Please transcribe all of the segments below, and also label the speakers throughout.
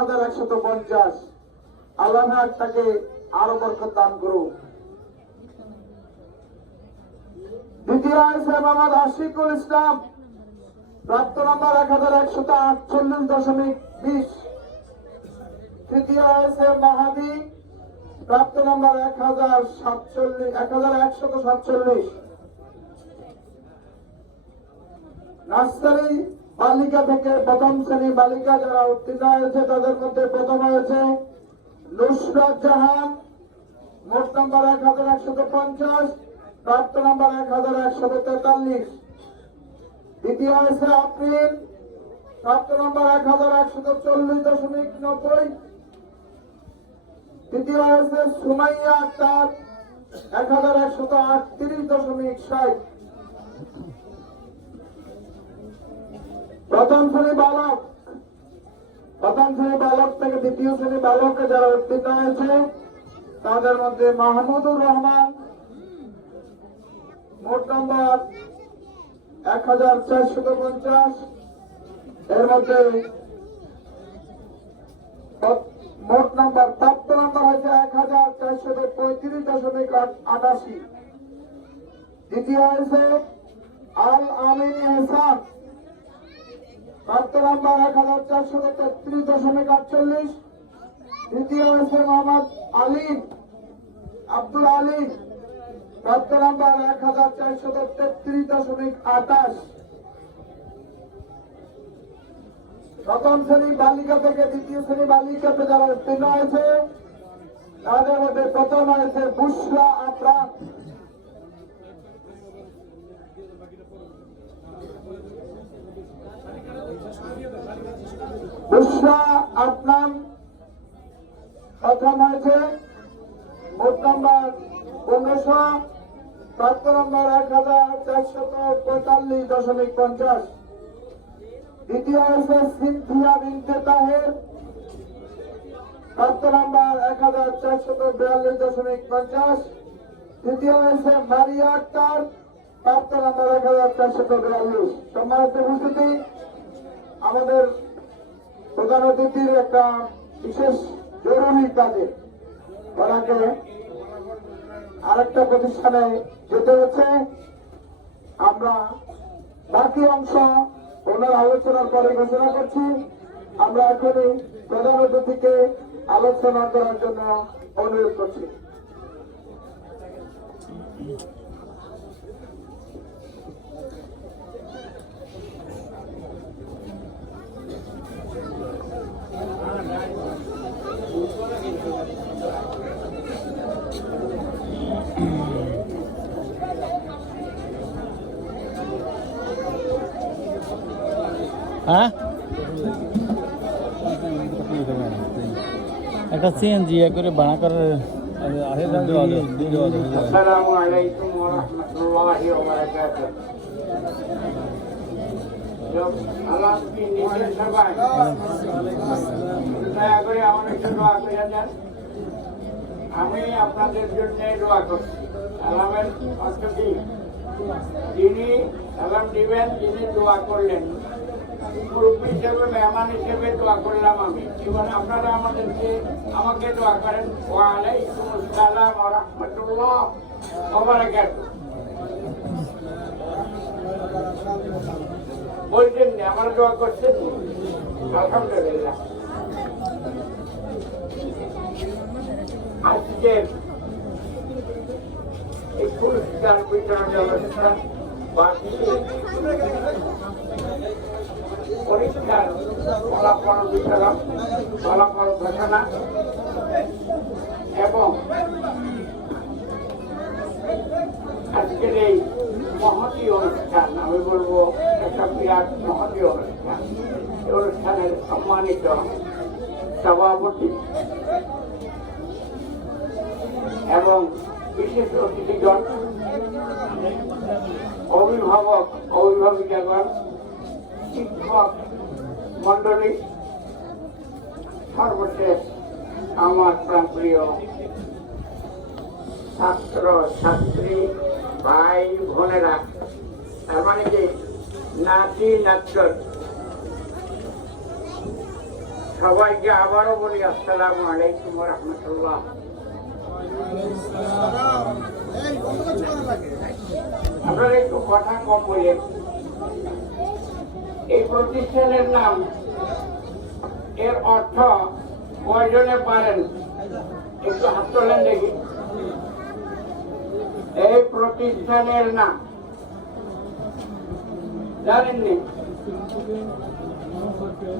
Speaker 1: হাজার একশত পঞ্চাশ। আল্লাহ তাকে আরও বরকত দান করুন দ্বিতীয় হয়েছে মোহাম্মদ আশিকুল ইসলাম। প্রাপ্ত নম্বর এক হাজার একশত আটচল্লিশ দশমিক বিশ। তৃতীয় হয়েছে মাহাদি। প্রাপ্ত নম্বর এক হাজার সাতচল্লিশ, এক হাজার একশত সাতচল্লিশ। নার্সারি বালিকা থেকে প্রথম শ্রেণি বালিকা যারা উত্তীর্ণ হয়েছে, তাদের মধ্যে প্রথম হয়েছে নুসরাত জাহান। মোট নম্বর এক হাজার একশত পঞ্চাশ, প্রাপ্ত নম্বর এক হাজার একশত তেতাল্লিশ। দ্বিতীয় হয়েছে আপ্রিল প্রাপ্ত নম্বর এক হাজার একশত চল্লিশ দশমিক নব্বই। তৃতীয় হয়েছে সুমাইয়া আক্তার, এক হাজার একশত আটত্রিশ দশমিক ষাট। প্রথম শ্রেণি বালক, প্রথম শ্রেণি বালক থেকে দ্বিতীয় শ্রেণি বালকে যারা উত্তীর্ণ হয়েছে, তাদের মধ্যে মাহমুদুর রহমান মোট নম্বর এক হাজার চারশত পঞ্চাশ। এর মধ্যে মোট নম্বর প্রাপ্ত নম্বর হয়েছে এক হাজার চারশত পঁয়ত্রিশ দশমিক আটাশি। দ্বিতীয় হয়েছে আল আমিন এহসান প্রাপ্ত নম্বর এক হাজার চারশত তেত্রিশ দশমিক আটচল্লিশ। দ্বিতীয় হয়েছে মোহাম্মদ আলিম আব্দুল আলিম প্রাপ্ত নম্বর এক হাজার চারশত তেত্রিশ দশমিক আঠাশ প্রথম শ্রেণি বালিকা থেকে দ্বিতীয় শ্রেণি বালিকাতে যারা উত্তীর্ণ হয়েছে। তাদের মধ্যে প্রথম হয়েছে বুসরা আফরান। নম্বর পনেরোশো প্রাপ্ত নম্বর এক হাজার চারশত পঁয়তাল্লিশ দশমিক পঞ্চাশ। দ্বিতীয় হয়েছে সিনথিয়া বিনতে তাহের। প্রাপ্ত এক হাজার চারশত বিয়াল্লিশ দশমিক পঞ্চাশ। তৃতীয় হয়েছে মারিয়া আক্তার। নম্বর এক হাজার চারশত বিয়াল্লিশ। সম্মানিত উপস্থিতি, আমাদের প্রধান অতিথির একটা বিশেষ জরুরি কাজে। ওনাকে আরেকটা প্রতিষ্ঠানে যেতে হচ্ছে। আমরা বাকি অংশ ওনার আলোচনার পরে ঘোষণা করছি। আমরা এখনই প্রধান অতিথিকে আলোচনা করার জন্য অনুরোধ করছি।
Speaker 2: হ্যাঁ? একটা সিএনজি করে ভাড়া করার
Speaker 1: আসসালামু আলাইকুম ওয়া রাহমাতুল্লাহি ওয়া করে করে আমি আপনাদের জন্য দোয়া করছি। সালামের অর্থ কি? যিনি সালাম দিবেন, যিনি দোয়া করলেন মুরব্বী হিসেবে মেহমান হিসেবে দোয়া করলাম আমি। জীবনে আপনারা আমাদেরকে আমাকে দোয়া করেন। ওয়ালাইকুম আসসালাম রাহমাতুল্লাহ ওয়া বারাকাতুহু। বলছেন না আমার দোয়া করছেন আলহামদুলিল্লাহ। আজকে এই পুরস্কার বিতরণের অনুষ্ঠান বা পরীক্ষার ফলাফল বিতরণ ফলাফল ঘোষণা এবং আজকের এই মহতি অনুষ্ঠান আমি বলব একটা বিরাট মহতি অনুষ্ঠান এই অনুষ্ঠানের সম্মানিত সভাপতি এবং বিশেষ অতিথিগণ অভিভাবক অভিভাবিকাগণ শিক্ষক মন্ডলী সর্বশেষ আমার প্রাণপ্রিয় ছাত্র ছাত্রী ভাই বোনেরা, তার মানে কি? নাতি নাচর
Speaker 3: সবাইকে আবারও বলি, আসসালামু আলাইকুম রহমতুল্লাহ। আপনারা একটু কথা কম বলেন। এই প্রতিষ্ঠানের নাম, এর অর্থ কয়জনে পারেন? একটু হাত তোলেন দেখি। এই প্রতিষ্ঠানের নাম। জানেননি?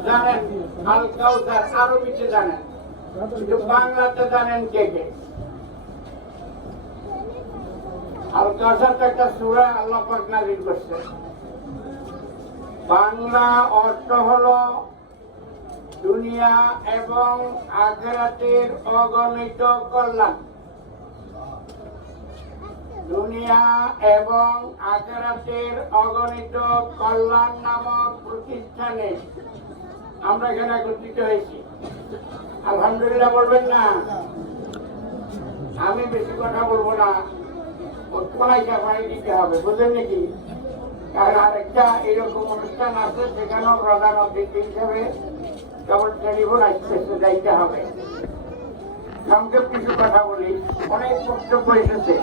Speaker 3: জানেন কাউসার আরবিতে জানেন। কিন্তু বাংলাতে জানেন কে কে? আল কাউসার তো একটা সূরা আল্লাহ পাক নাযিল করছে। বাংলা অর্থ হলো দুনিয়া এবং আখেরাতের অগণিত কল্যাণ। দুনিয়া এবং আখেরাতের অগণিত কল্যাণ নামক প্রতিষ্ঠানে আমরা এখানে একত্রিত হয়েছি। আলহামদুলিল্লাহ বলবেন না? আমি বেশি কথা বলব না। পয়সা পানি দিতে হবে। বুঝলেন নাকি? কারণ আরেকটা এরকম অনুষ্ঠান আছে, সেখানেও প্রধান অতিথি হিসেবে কেবল টেলিফোন আসতেছে যাইতে হবে। সংক্ষেপ কিছু কথা বলি। অনেক বক্তব্য এসেছে।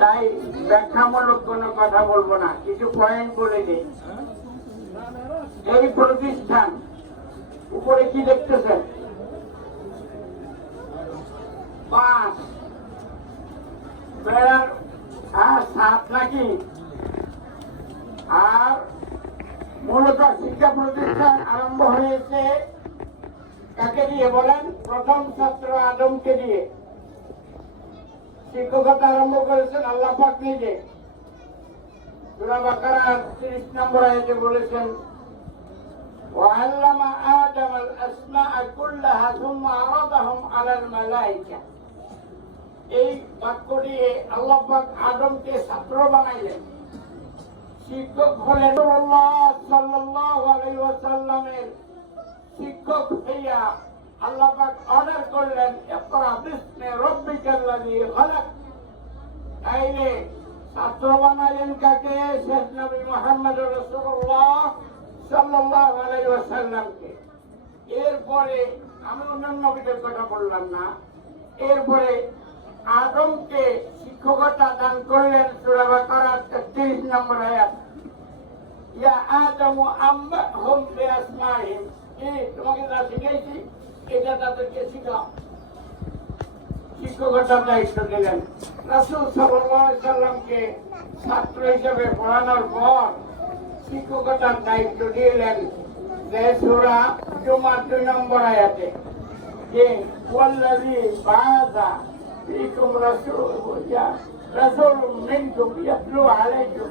Speaker 3: তাই ব্যাখ্যামূলক কোনো কথা বলব না। কিছু পয়েন্ট বলে দিই। এই প্রতিষ্ঠান উপরে কি দেখতেছেন? পাঁচ। বেড়ার আর সাত নাকি? আর মূলত শিক্ষা প্রতিষ্ঠান আরম্ভ হয়েছে কাকে দিয়ে বলেন প্রথম ছাত্র আদমকে দিয়ে শিক্ষকতা আরম্ভ করেছেন আল্লাহ পাক নিজে সূরা বাকারার 30 নম্বর আয়াতে বলেছেন وعلم آدم الأسماء كلها ثم عرضهم على الملائكة এই বাক্য দিয়ে আল্লাহ পাক আদমকে ছাত্র বানাইলেন শিক্ষক হলেন আলাইহি শিক্ষক হইয়া আল্লাহ অর্ডার করলেন, ইকরা বিসমি রাব্বিকাল্লাযী খালাক। তাইলে ছাত্র বানাইলেন কাকে? শেখ নবী মুহাম্মদ রাসূলুল্লাহ সাল্লাল্লাহু আলাইহি ওয়াসাল্লামকে। এরপরে আমি অন্যান্য নবীদের কথা বললাম না। এরপরে আদমকে শিক্ষকতা দান করলেন সূরা বাকারার 33 নম্বর আয়াত। ইয়া আদমু আম্মাহুম বিআসমাইহিম। কি, তোমাকে যা শিখাইছি এটা তাদেরকে শিখাও। শিক্ষকতার দায়িত্ব দিলেন রাসূল সাল্লামকে ছাত্র হিসেবে পড়ানোর পর শিক্ষকতার দায়িত্ব দিলেন যে সূরা জুমার দুই নম্বর আয়াতে, যে, ওয়াল্লাযী বাআসা ফীকুম রাসূল রাসূলুম মিনকুম ইয়াতলু আলাইকুম।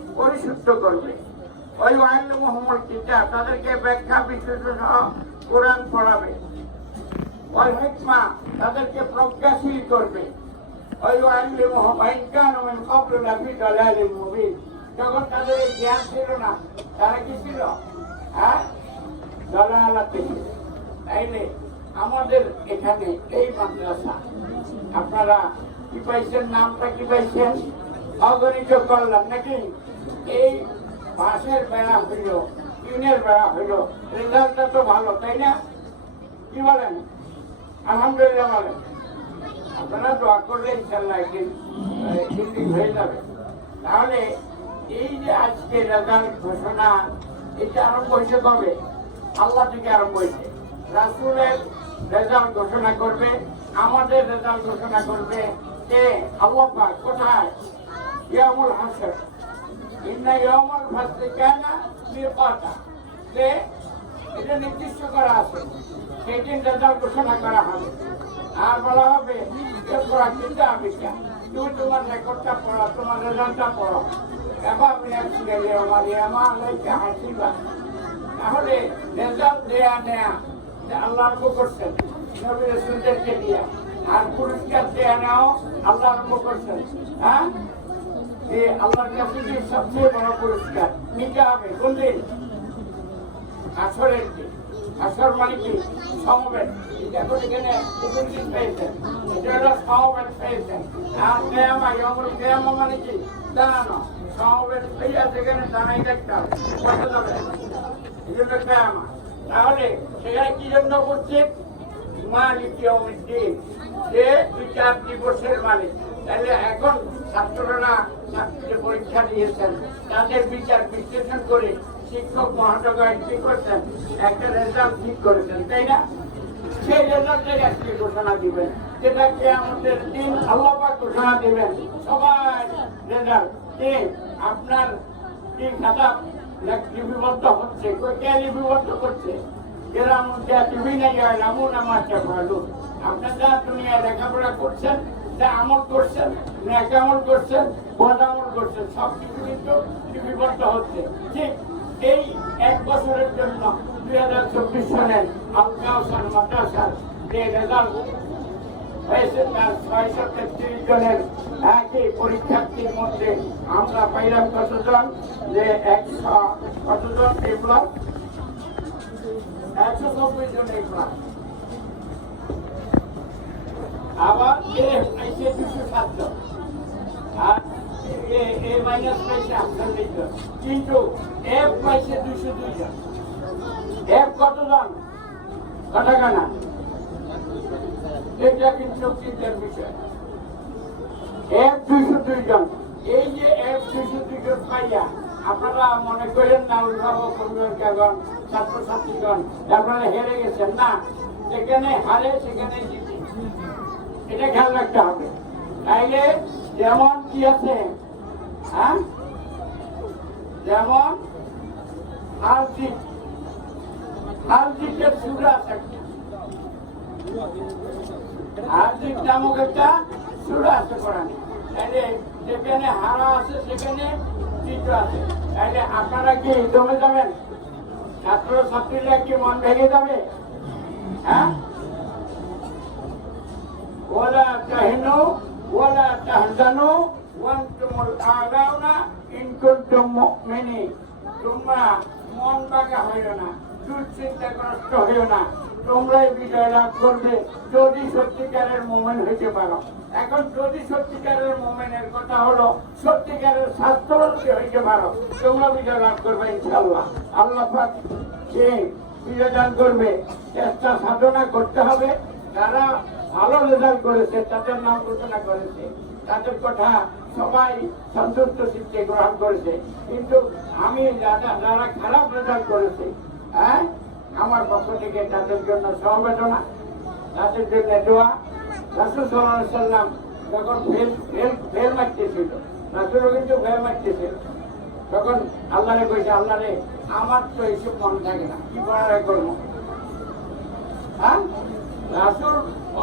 Speaker 3: পরিশুদ্ধ করবে। ওই আইলুমুহুমুল কিতাব, তাদেরকে ব্যাখ্যা, বিশ্লেষণ কোরআন পড়াবে। ওই হিকমা, তাদেরকে প্রজ্ঞাশীল করবে। ওই আইলুমুহুম ইনকানু মিন ক্বাবলু লাফি দালালিন যখন তাদের জ্ঞান ছিল না, তারা কি ছিল? হ্যাঁ? দলালাতে তাইলে আমাদের এখানে এই মাদ্রাসা, আপনারা কি পাইছেন? নামটা কি পাইছেন? অগণিত করলাম নাকি? এই বাসের বেড়া হইল, টিনের বেড়া হইল, রেজাল্টটা তো ভালো, তাই না? কি বলেন? আলহামদুলিল্লাহ বলেন। আপনারা দোয়া করলে ইনশাল্লাহ একদিন একদিন হয়ে যাবে। তাহলে এই যে আজকে রেজাল্ট ঘোষণা, এটা আরম্ভ হয়েছে কবে? আল্লাহ থেকে আরম্ভ হয়েছে। রাসুলের রেজাল্ট ঘোষণা করবে, আমাদের রেজাল্ট ঘোষণা করবে কে আল্লাহ কোথায়? ইয়ামুল হাসর ইন্না ইয়ামুল ফাসলি কানা মিরকাতা যে এটা নির্দিষ্ট করা আছে। ঘোষণা করা হবে। আর বলা হবে যে পড়া চিন্তা বিদ্যা তুমি তোমার রেকর্ডটা পড়ো, তোমার রেজাল্টটা পড়ো। এবার হাসিবা তাহলে রেজাল্ট দেয়া নেয়া আল্লাহ করছেন নবী রসুলদেরকে দিয়ে আর পুরস্কার দেয়া নেও আল্লাহ করছেন। হ্যাঁ? এই আল্লাহর কাছে যে সবচেয়ে বড় পুরস্কার নিতে হবে কোন আসরের আসর মানে সমবেত। এখন এখানে উপস্থিত পেয়েছেন এটা সমবেত পেয়েছেন আর ইয়মুল কেয়ামা মানে কি? দাঁড়ানো। সমবেত পেয়ে সেখানে দাঁড়াই দেখতে হবে। এই জন্য তাহলে সেখানে কি জন্য করছে মালিক যে বিচার দিবসের মালিক। তাহলে এখন ছাত্ররা ছাত্রীদের পরীক্ষা দিয়েছেন। তাদের বিচার বিশ্লেষণ করে শিক্ষক মহানগর কি করছেন? একটা রেজাল্ট ঠিক করেছেন, তাই না? সেই রেজাল্টের আজকে ঘোষণা দিবেন। যেটাকে আমাদের দিন আল্লাহ ঘোষণা দিবেন সবাই রেজাল্ট কে আপনার কি খাতা লিপিবদ্ধ হচ্ছে কে লিপিবদ্ধ করছে? এরা এরাম টিভি নাই এমন আমার ভালো। আপনার যা দুনিয়ায় লেখাপড়া করছেন যা আমল করছেন, ন্যাক আমল করছেন, বদ আমল করছেন, সব কিছু কিন্তু লিপিবদ্ধ হচ্ছে। ঠিক এই এক বছরের জন্য দুই হাজার চব্বিশ সালের আলকাউসার মাদ্রাসার যে রেজাল্ট হয়েছে, তার ছয়শো তেত্রিশ জনের একই পরীক্ষার্থীর মধ্যে আমরা পাইলাম কতজন? যে একশো কতজন বিপ্লব একশো চব্বিশ জন বিপ্লব আবার দুশো জন কিন্তু এফ পাইছে দুশো দুই জন এফ কতজন কথা কানা এটা কিন্তু চিন্তার বিষয়। এক দুইশো। দুইজন এই যে এক দুইশো দুইজন পাইয়া আপনারা মনে করেন না অভিভাবক ছাত্রছাত্রীগণ, আপনারা হেরে গেছেন। না, যেখানে হারে সেখানে জিতি এটা খেয়াল রাখতে হবে। তাইলে যেমন কি আছে হ্যাঁ? যেমন হার জিত হার সুরা আছে। হার্দিক নামক একটা সুরা আছে তাহলে যেখানে হারা আছে, সেখানে চিত্র আছে। তাহলে আপনারা কি জমে যাবেন? ছাত্র ছাত্রীরা কি মন ভেঙে যাবে? হ্যাঁ? ওলা তাহিনু ওলা তাহজানু, ওয়ান্তুমুল আলাউনা ইন কুনতুম মুমিনিন। তোমরা মন বাঁকা হইও না দুশ্চিন্তাগ্রস্ত হইও না, তোমরাই বিজয় লাভ করবে, যদি সত্যিকারের মোমেন হইতে পারো। এখন যদি সত্যিকারের মোমেনের কথা হলো, সত্যিকারের স্বাস্থ্যবতী হইতে পারো, তোমরা বিজয় লাভ করবে ইনশাল্লাহ আল্লাহ সে বিজয় দান করবে, চেষ্টা সাধনা করতে হবে। যারা ভালো রেজাল্ট করেছে তাদের নাম ঘোষণা করেছে তাদের কথা সবাই সন্তুষ্ট চিত্তে গ্রহণ করেছে। কিন্তু আমি যারা যারা খারাপ রেজাল্ট করেছে হ্যাঁ? আমার পক্ষ থেকে তাদের জন্য সমবেদনা তাদের জন্য দোয়া। রাসুল সাল্লাম যখন ফেল ফেল ফেল মারতেছিল রাসুলও কিন্তু ফেল মারতেছিল। তখন আল্লাহরে কইছে, আল্লাহরে, আমার তো এইসব মন থাকে না, কি করার করব? হ্যাঁ? রাসুল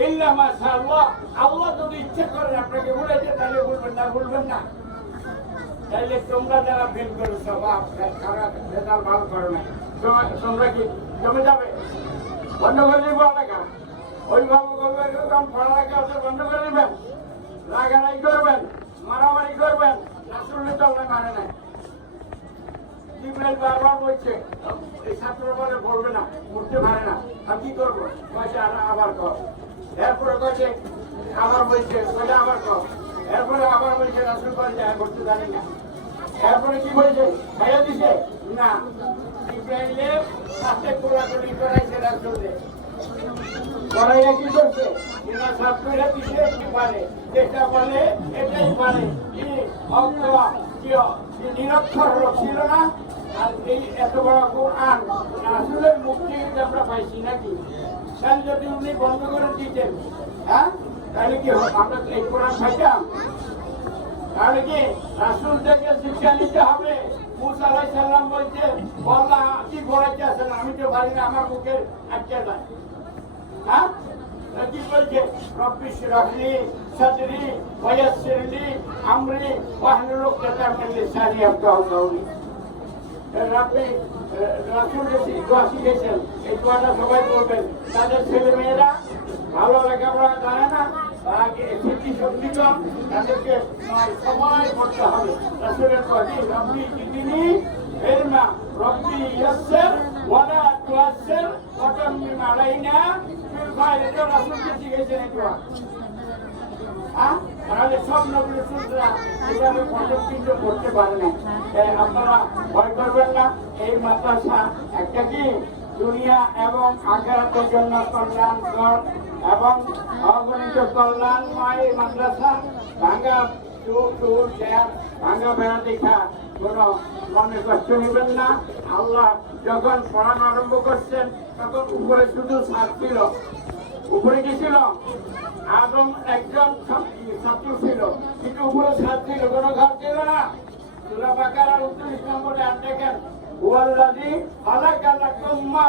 Speaker 3: ইল্লা মাশাআল্লাহ, আল্লাহ যদি ইচ্ছা করেন আপনাকে ভুলেছে তাহলে ভুলবেন না ভুলবেন না। তাইলে তোমরা যারা ফেল করেছ বা খারাপ রেজাল্ট ভালো করো না তোমরা- কি জমে যাবে? বন্ধ করে দিব এলাকা অভিভাবক অভিভাবক পড়ালেখা আছে, বন্ধ করে দিবেন। রাগারাগি করবেন, মারামারি করবেন রাসুলের দলে মানে জিব্রাইল বারবার বলছে, এই ছাত্র বলে পড়বে না পড়তে পারে না। আর কি করব? কয়েছে আবার কর। এরপরে কয়েছে আবার বলছে কয়েছে আবার কর এরপরে আবার বলছে, রাসুল বলছে হ্যাঁ করতে জানি না। এরপরে কি বলছে? খাইয়া দিছে? না। জিব্রাইলে সাথে কোলাকুলি করাইছে রাসুলে করাইয়া কি করছে? কিনা সব করে দিছে, কি পারে? যেটা বলে, এটাই পারে। কি? অজ্ঞ কি? কি নিরক্ষর হলো ছিল না? আর এই এত বড় কোরআন, রাসূলের মুক্তি আমরা পাইছি নাকি? তাহলে যদি উনি বন্ধ করে দিতেন হ্যাঁ? তাহলে কি আমরা এই কোরআন খাইতাম। তাহলে কি রাসুল থেকে শিক্ষা নিতে হবে? মুসা বলছে বল্লা কি ঘোরাইতে আছেন আমি তো পারি না, আমার মুখে আটকে যায়। হ্যাঁ? কি বলছে? রব্বি শিরাহলি সাদরি ওয়াসসিরলি আমরি, ওয়াহলুল উকদাতাম মিন লিসানি ইয়াফকাহু কাওলি। আপনি এই দোয়াটা সবাই বলবেন। তাদের ছেলে মেয়েরা ভালো লেখাপড়া জানে না, তারা শক্তি কম হবে। রাসুলের কথা রব্বি জিদিনি এরমা রব্বি ইয়াসসির, ওয়ালা তুয়াসসির ওয়া তাম্মিম আলাইনা শিখেছেন এই? তাহলে সব নবী রসুলরা এভাবে পদক কিন্তু করতে পারে না। আপনারা ভয় করবেন না, এই মাদ্রাসা একটা কি? দুনিয়া এবং আখেরাতের জন্য কল্যাণকর এবং অগণিত কল্যাণময় মাদ্রাসা। ভাঙ্গা চুর টুর চেয়ার ভাঙ্গা বেড়া দেখা। কোনো মনে কষ্ট নেবেন না। আল্লাহ যখন পড়ানো আরম্ভ করছেন, তখন উপরে শুধু সার ছিল। উপরে কি ছিল? আদম একজন ছাত্র ছিল। কিন্তু উপরে ছাদ ছিল, কোন ঘর ছিল না। নম্বরে আর দেখেন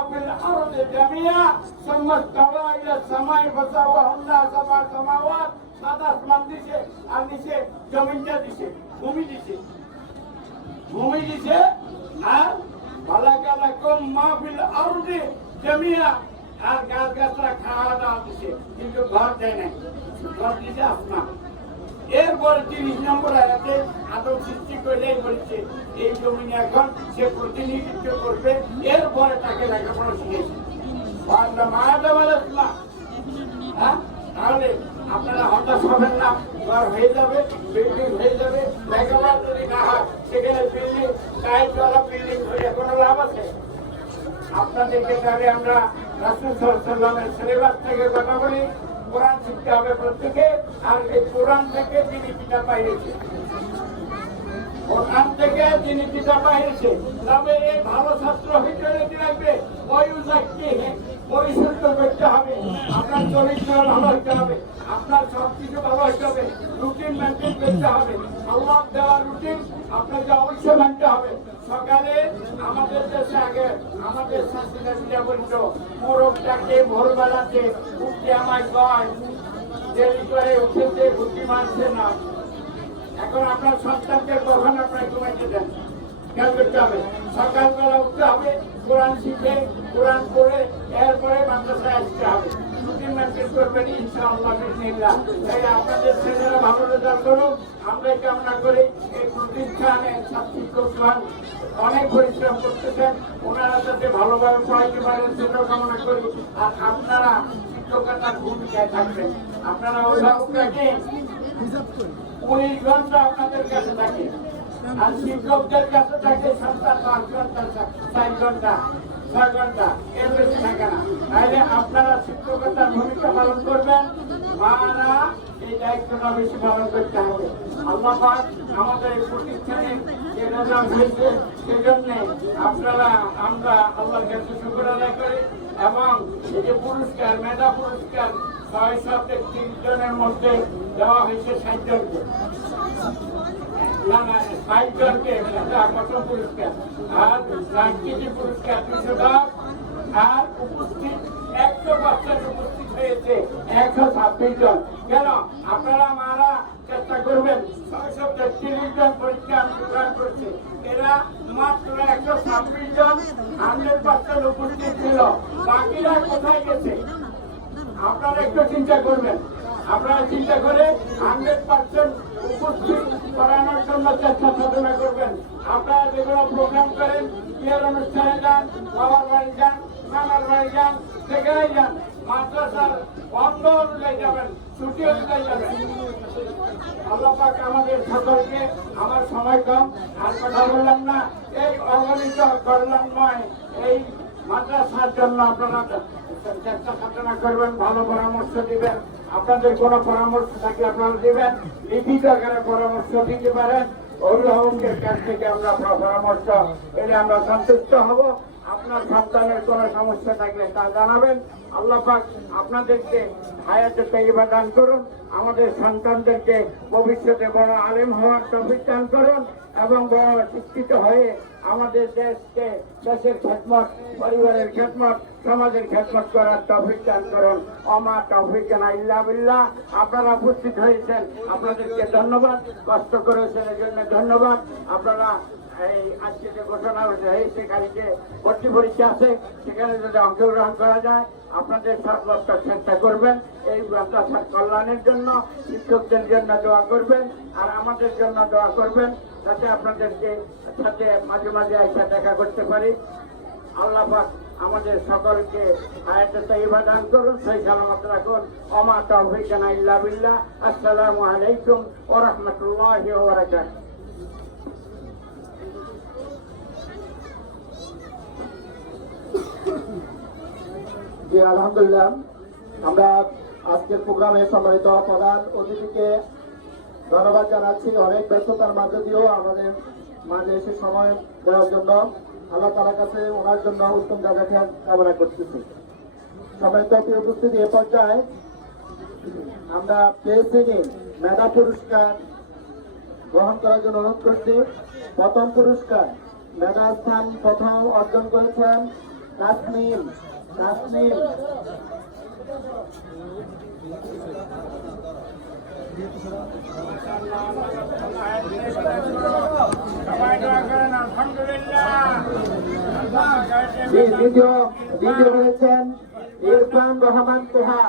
Speaker 3: ফিল আরদি জামিয়া, সুম্মা ইস্তাওয়া ইলা সামাই ফাসাওয়াহুন্না সাবা সামাওয়াত। সাত আসমান দিছে আর নিচে জমিনটা দিছে, ভূমি দিছে। ভূমি দিছে, আর খালাকা লাকুম মা ফিল আরদি জামিয়া। আর গাছ গাছরা খাওয়া দাওয়া দিছে, কিন্তু ঘর দেয় নাই। ঘর দিছে আসমান এরপরে তিরিশ নম্বর আয়াতে আদম সৃষ্টি করলেই বলছে, এই জমিনে এখন সে প্রতিনিধিত্ব করবে। এরপরে তাকে লেখাপড়া শিখেছে। হ্যাঁ? তাহলে আপনারা হতাশ হবেন না, ঘর হয়ে যাবে বিল্ডিং হয়ে যাবে লেখাপড়া যদি না হয়, সেখানে বিল্ডিং চলা বিল্ডিং হয়ে কোনো লাভ আছে? আপনাদেরকে তাহলে আমরা রাসুল সাল্লামের সিলেবাস থেকে কথা বলি, কোরআন শিখতে হবে প্রত্যেকে, আর এই কোরআন থেকে তিনি পিতা পাইয়েছে কোরআন থেকে তিনি পিতা পাইয়েছে তবে এই ভালো ছাত্র যদি লাগবে? ওই উজাককে পরিশুদ্ধ করতে হবে। আপনার চরিত্র ভালো হইতে হবে। আপনার সব কিছু ভালো হইতে হবে। রুটিন মেনটেন করতে হবে। আল্লাহ দেওয়া রুটিন আপনাকে অবশ্যই মানতে হবে। সকালে আমাদের দেশে আগে আমাদের মিডিয়া বলতো, মোরগটাকে ভোরবেলাতে উঠতে আমায় কয় দেরি করে উঠেছে বুদ্ধি মানছে না। এখন আপনার সন্তানকে কখন আপনার ঘুমাইতে দেন। খেয়াল করতে হবে। সকালবেলা উঠতে হবে, কোরআন শিখে, কোরআন পড়ে, এরপরে মাদ্রাসায় আসতে হবে। কামনা করি এই প্রতিষ্ঠানে অনেক পরিশ্রম ওনারা যাতে ভালোভাবে কামনা করি। আর আপনারা শিক্ষকতার ভূমিকায় থাকবেন। আপনারা অভিভাবকরাকে উনিশ ঘণ্টা আপনাদের কাছে থাকে। আর শিক্ষকদের কাছে থাকে সন্তান পাঁচ ঘণ্টা, চার ঘণ্টা, ছয় আপনারা আল্লাহ আমরা আল্লাহর কাছে শুক্র আদায় করি এবং এই যে পুরস্কার, মেধা পুরস্কার ছয়শো তেত্রিশ জনের মধ্যে দেওয়া হয়েছে ষাট আপনারা মারা চেষ্টা করবেন। ছয়শো তেত্রিশ জন পরীক্ষা অংশগ্রহণ করছে। এরা মাত্র একশো ছাব্বিশ জন হান্ড্রেড পার্সেন্ট উপস্থিত ছিল। বাকিরা কোথায় গেছে? আপনারা একটু চিন্তা করবেন। আপনারা চিন্তা করে হান্ড্রেড পার্সেন্ট উপস্থিত করানোর জন্য চেষ্টা সাধনা করবেন। আপনারা যেগুলো প্রোগ্রাম করেন, বিয়ের অনুষ্ঠানে যান, বাবার বাড়ি যান, নানার বাড়ি যান সেখানে যান। মাদ্রাসার বন্ধ অনুযায়ী যাবেন, ছুটি অনুযায়ী যাবেন। আল্লাহ পাক আমাদের সকলকে আমার সময় কম আর কথা বললাম না, এই অগণিত কল্যাণময় এই মাদ্রাসার জন্য আপনারা চেষ্টা সাধনা করবেন, ভালো পরামর্শ দিবেন। আপনাদের কোনো পরামর্শ থাকলে আপনারা দিবেন। লিখিত আকারে পরামর্শ দিতে পারেন। অভিভাবকের কাছ থেকে আমরা পরামর্শ এলে আমরা সন্তুষ্ট হব। আপনার সন্তানের কোনো সমস্যা থাকলে তা জানাবেন। আল্লাহ আপনাদেরকে হায়াতে তৈবা দান করুন। আমাদের সন্তানদেরকে ভবিষ্যতে বড় আলেম হওয়ার তফিক দান করুন এবং বড় শিক্ষিত হয়ে আমাদের দেশকে দেশের খেদমত, পরিবারের খেদমত, সমাজের খেদমত করার তফিক দান করুন। অমা তফিক ইল্লা আপনারা উপস্থিত হয়েছেন, আপনাদেরকে ধন্যবাদ। কষ্ট করেছেন এই জন্য ধন্যবাদ। আপনারা এই আজকে যে ঘোষণা এই সেখানে ভর্তি পরীক্ষা আছে, সেখানে যদি অংশগ্রহণ করা যায়, আপনাদের সর্বোচ্চ চেষ্টা করবেন এই মাদ্রাসার কল্যাণের জন্য, শিক্ষকদের জন্য দোয়া করবেন, আর আমাদের জন্য দোয়া করবেন, যাতে আপনাদেরকে সাথে মাঝে মাঝে এসে দেখা করতে পারি। আল্লাহ আমাদের সকলকে আয়াতে দান করুন, সেই সালামত রাখুন। অমা তৌফিকানা ইল্লা বিল্লাহ। আসসালামু আলাইকুম ওয়া রাহমাতুল্লাহি ওয়া বারাকাতুহু।
Speaker 1: জি, আলহামদুলিল্লাহ। আমরা আজকের প্রোগ্রামে সম্মানিত প্রধান অতিথিকে ধন্যবাদ জানাচ্ছি। অনেক ব্যস্ততার মাঝে দিয়েও আমাদের মাঝে এসে সময় দেওয়ার জন্য আল্লাহ তালার কাছে ওনার জন্য উত্তম জায়গা কামনা করতেছি। সম্মানিত উপস্থিতি, এ পর্যায়ে আমরা পেয়েছি মেধা পুরস্কার গ্রহণ করার জন্য অনুরোধ করছি। প্রথম পুরস্কার মেধা স্থান প্রথম অর্জন করেছেন তাসনিম জি, দ্বিতীয় দ্বিতীয় হয়েছেন ইরফান রহমান তোহা।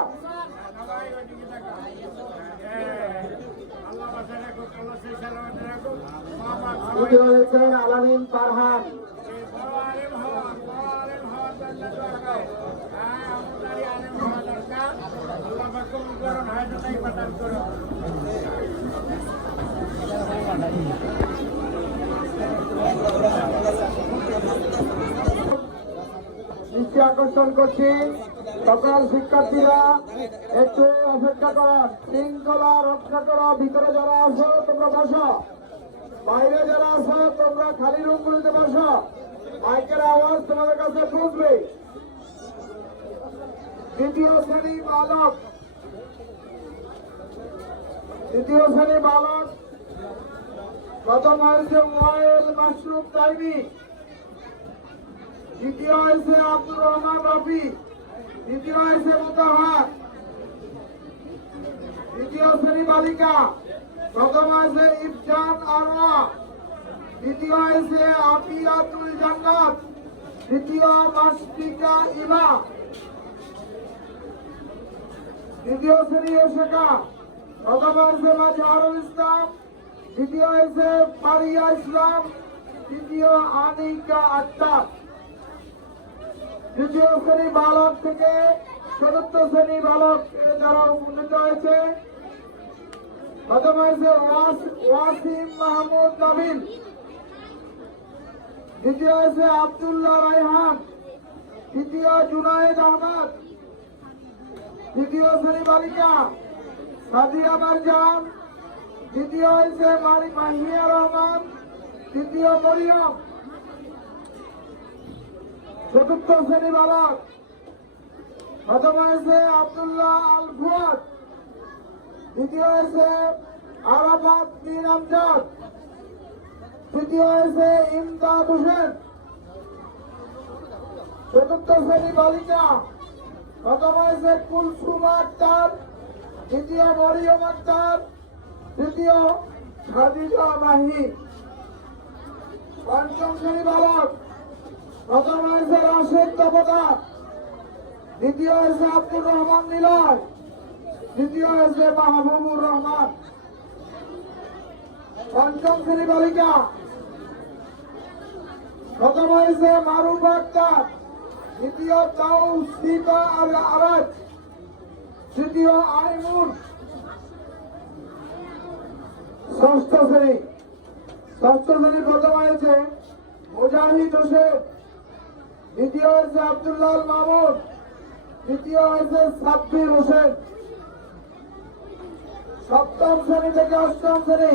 Speaker 1: তৃতীয় হয়েছেন আলামিন পারহান দৃষ্টি আকর্ষণ করছি। সকল শিক্ষার্থীরা একটু অপেক্ষা করুন। শৃঙ্খলা রক্ষা করো, ভিতরে যারা আছো, তোমরা বসো। বাইরে যারা আছো, তোমরা খালি রুমগুলিতে বসো। মাইকের আওয়াজ তোমাদের কাছে পৌঁছবে দ্বিতীয় শ্রেণি বালক। দ্বিতীয় শ্রেণি বালক। প্রথম হয়েছে মোয়াইল মাসরুফ তাইমি। দ্বিতীয় হয়েছে আব্দুর রহমান রফি। দ্বিতীয় হয়েছে মুতাহার দ্বিতীয় শ্রেণি বালিকা। প্রথম হয়েছে ইফজান আনোয়া দ্বিতীয় হয়েছে আপিয়াতুল জান্নাত। তৃতীয় মাসটিকা ইমা দ্বিতীয় শ্রেণি শেখা। প্রথম হয়েছে মাজহারুল ইসলাম। দ্বিতীয় হয়েছে পারিয়া ইসলাম। তৃতীয় আনিকা আক্তার। তৃতীয় শ্রেণি বালক থেকে চতুর্থ শ্রেণি বালক যারা উন্নীত হয়েছে। প্রথম হয়েছে ওয়াস- ওয়াসিম মাহমুদ নাবিল। দ্বিতীয় হয়েছে আবদুল্লাহ রায়হান তৃতীয় জুনায়েদ আহমদ তৃতীয় শ্রেণি বালিকা সাদিয়া মারজান, দ্বিতীয় হয়েছে মাহিয়া রহমান তৃতীয় মরিয়ম। চতুর্থ শ্রেণি বালক, প্রথম হয়েছে আবদুল্লাহ আল ফুয়াদ দ্বিতীয় হয়েছে আরাফাত বিন আমজাদ। তৃতীয় হয়েছে ইমদাদ হোসেন। চতুর্থ শ্রেণি বালিকা। প্রথম হয়েছে কুলসুম আক্তার, দ্বিতীয় মরিয়ম আক্তার, তৃতীয় খাদিজা মাহি পঞ্চম শ্রেণি বালক। প্রথম হয়েছে রাশেদ তপদার দ্বিতীয় হয়েছে আব্দুর রহমান নিলয়। তৃতীয় হয়েছে মাহবুবুর রহমান। পঞ্চম শ্রেণি বালিকা। প্রথম হয়েছে মারুফ আক্তার, দ্বিতীয় তাওসিফা আল আরাজ, তৃতীয় আইনুর ষষ্ঠ শ্রেণি। ষষ্ঠ শ্রেণি প্রথম হয়েছে মুজাহিদ হোসেন, দ্বিতীয় হয়েছে আব্দুল্লাহ মামুন, তৃতীয় হয়েছে সাব্বির হোসেন। সপ্তম শ্রেণি থেকে অষ্টম শ্রেণি,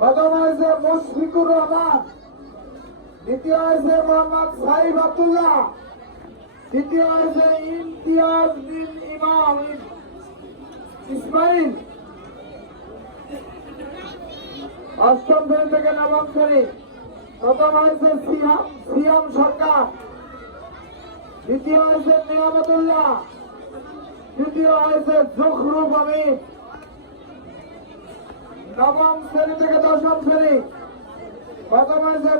Speaker 1: প্রথম হয়েছে মুশফিকুর রহমান। দ্বিতীয় হয়েছে মোহাম্মদ সাইফ আব্দুল্লাহ। তৃতীয় হয়েছে ইমতিয়াজ বিন ইমাম ইসমাইল। অষ্টম শ্রেণি থেকে নবম শ্রেণি। প্রথম হয়েছে সিয়াম সিয়াম সরকার। দ্বিতীয় হয়েছে নিয়ামতুল্লাহ। তৃতীয় হয়েছে জখরুফ আমিন। নবম শ্রেণি থেকে দশম শ্রেণি। প্রথম হয়েছে